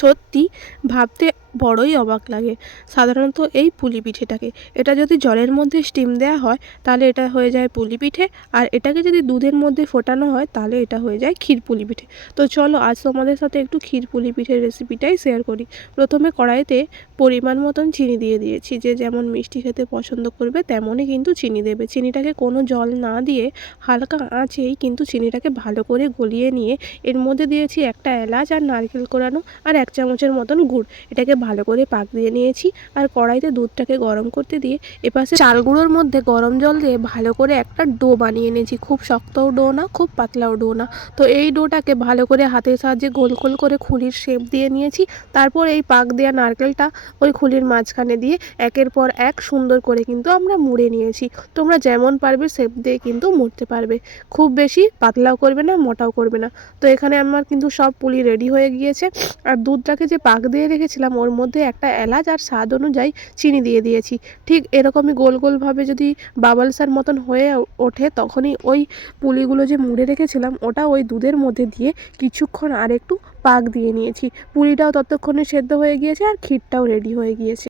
সত্যি ভাবতে বড়ই অবাক লাগে। সাধারণত এই পুলি পিঠেটাকে, এটা যদি জলের মধ্যে স্টিম দেওয়া হয় তাহলে এটা হয়ে যায় পুলি পিঠে, আর এটাকে যদি দুধের মধ্যে ফোটানো হয় তাহলে এটা হয়ে যায় ক্ষীর পুলি পিঠে। তো চলো আজ তোমাদের সাথে একটু ক্ষীর পুলি পিঠের রেসিপিটাই শেয়ার করি। প্রথমে কড়াইতে পরিমাণ মতন চিনি দিয়ে দিয়েছি, যে যেমন মিষ্টি খেতে পছন্দ করবে তেমনই কিন্তু চিনি দেবে। চিনিটাকে কোনো জল না দিয়ে হালকা আঁচেই কিন্তু চিনিটাকে ভালো করে গলিয়ে নিয়ে এর মধ্যে দিয়েছি একটা এলাচ আর নারকেল কোরানো আর 1 চামচের মতন গুড়। এটাকে ভালো করে পাক দিয়ে নিয়েছি, আর কড়াইতে দুধটাকে গরম করতে দিয়ে এপাশে চাল গুঁড়োর মধ্যে গরম জল দিয়ে ভালো করে একটা ডো বানিয়ে নিয়েছি। খুব শক্তও ডো না, খুব পাতলাও ডো না। তো এই ডোটাকে ভালো করে হাতের সাহায্যে গোল গোল করে খুলির শেপ দিয়ে নিয়েছি। তারপর এই পাক দেওয়া নারকেলটা ওই খুলির মাঝখানে দিয়ে একের পর এক সুন্দর করে কিন্তু আমরা মুড়ে নিয়েছি। তোমরা যেমন পারবে শেপ দিয়ে কিন্তু মুড়তে পারবে, খুব বেশি পাতলাও করবে না, মোটাও করবে না। তো এখানে আমার কিন্তু সব পুলি রেডি হয়ে গিয়েছে। আর দুধটাকে যে পাক দিয়ে রেখেছিলাম ওর মধ্যে একটা এলাচ আর স্বাদ অনুযায়ী চিনি দিয়ে দিয়েছি। ঠিক এরকমই গোল গোলভাবে যদি বাবলসের মতন হয়ে ওঠে তখনই ওই পুলিগুলো যে মুড়ে রেখেছিলাম ওটা ওই দুধের মধ্যে দিয়ে কিছুক্ষণ আর একটু পাক দিয়ে নিয়েছি। পুলিটাও ততক্ষণে সেদ্ধ হয়ে গিয়েছে আর ক্ষীরটাও রেডি হয়ে গিয়েছে।